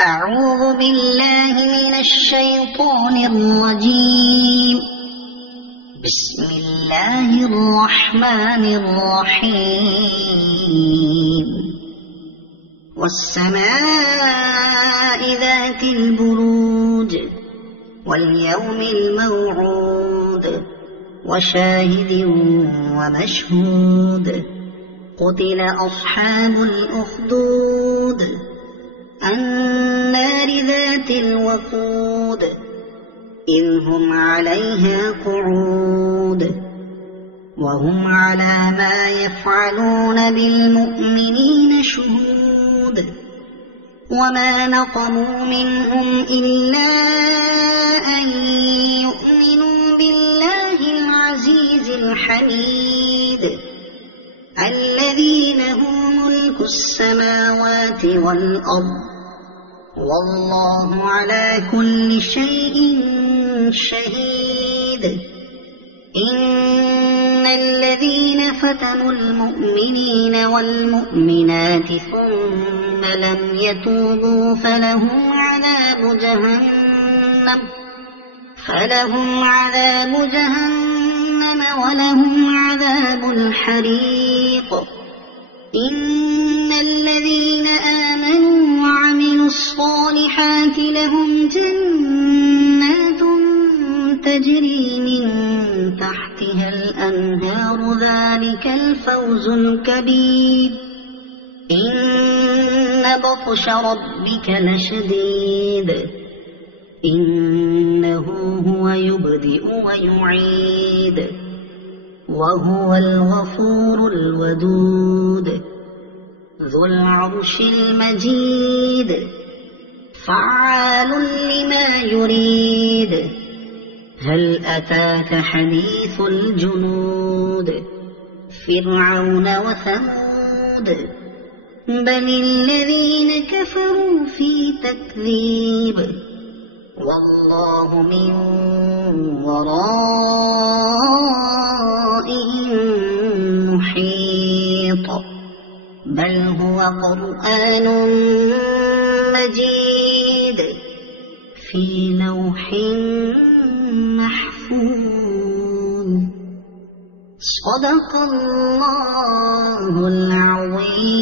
أعوذ بالله من الشيطان الرجيم. بسم الله الرحمن الرحيم. والسماء ذات البروج واليوم الموعود وشاهد ومشهود. قتل أصحاب الأخدود النار ذات الوقود إذ هم عليها قعود وهم على ما يفعلون بالمؤمنين شهود. وما نقموا منهم إلا أن يؤمنوا بالله العزيز الحميد الذي له ملك السماوات والأرض والله على كل شيء شهيد. إن الذين فتنوا المؤمنين والمؤمنات ثم لم يتوبوا فلهم عذاب جهنم ولهم عذاب الحريق. إن الذين آمنوا وعملوا الصالحات لهم جنات تجري من تحتها الأنهار ذلك الفوز الكبير. إن بطش ربك لشديد إنه هو يبدئ ويعيد وهو الغفور الودود ذو العرش المجيد فعال لما يريد. هل أتاك حديث الجنود فرعون وثمود بل الذين كفروا في تكذيب والله من ورائهم محيط. بل هو قرآن مجيد في لوح محفوظ. صدق الله العظيم.